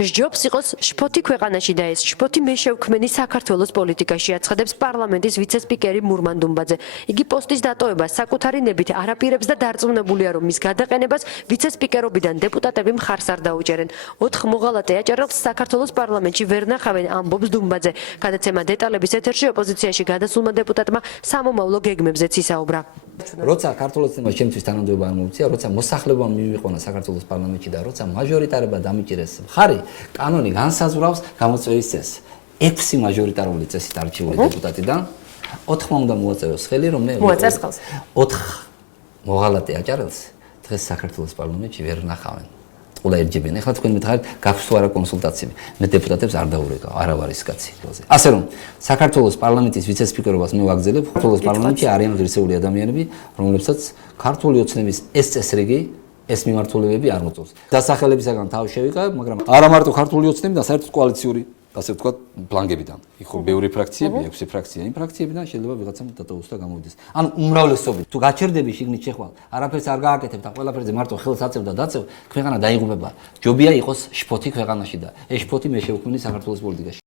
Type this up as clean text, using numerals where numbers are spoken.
სჯობს იყოს შფოთი ქვეყანაში და ეს შფოთი მე შევქმენი საქართველოს პოლიტიკაში აცხადებს პარლამენტის ვიცე-სპიკერი მურმან დუმბაძე. იგი პოსტის დატოვებას საკუთარი ნებით არაპირებს და დარწმუნებულია, რომ მის გადაყენებას ვიცე-სპიკერობიდან დეპუტატები მხარს არ დაუჭერენ. 4 მოღალატე აჭარელს საქართველოს პარლამენტში ვერ ნახავენ, ამბობს დუმბაძე. გადაცემა დეტალების ეთერში ოპოზიციაში გადასულმა დეპუტატმა სამომავლო გეგმებზეც ისაუბრა. როცა საქართველოს თემა ჩემთვის თანამდებობა არ მოუწია, როცა მოსახლეობა მივიყვანა საქართველოს პარლამენტში და როცა მაჟორიტარობა დამიჭირეს მხარი, კანონი განსაზღვრავს გამოწვევის წესს. 6 მაჟორიტარული წესით არჩეული დეპუტატიდან 4-მა უნდა მოაწევოს ხელი, რომ მე 4 მოღალატე აჭარელს დღეს საქართველოს პარლამენტში ვერ ნახავენ. ყველა ერჯებიან. ეხლა თქვენ მითხარით, გაქვს თუ არა კონსულტაციები. მე დეპუტატებს არ დაურეკავ, არა ვარ ის კაცი. ასე რომ, საქართველოს პარლამენტის ვიცე-სპიკერობას მე ვაგრძელებ. საქართველოს პარლამენტში არიან ღირსეული ადამიანები, რომლებსაც ქართული ოცნების ეს წესრიგი, ეს მიმართულებები არ მოწონს. დასახელებისაგან თავი შევიკავებ, მაგრამ არა მარტო ქართული ოცნები და საერთოდ კოალიციური, ასე ვთქვათ, ბლანკებიდან. იქ ხო ბევრი ფრაქციები, 6 ფრაქცია, იმ ფრაქციებიდან შეიძლება ვიღაცამ დატოვოს და გამოვიდეს. ანუ უმრავლესობით თუ გაჩერდები შიგნით შეხვალ, არაფერს არ გააკეთებ და ყველაფერზე მარტო ხელს აწევ და დაწევ, ქვეყანა დაიღუპება. ჯობია იყოს შფოთი ქვეყანაში და ეს შფოთი მე შევქმნი საქართველოს პოლიტიკაში.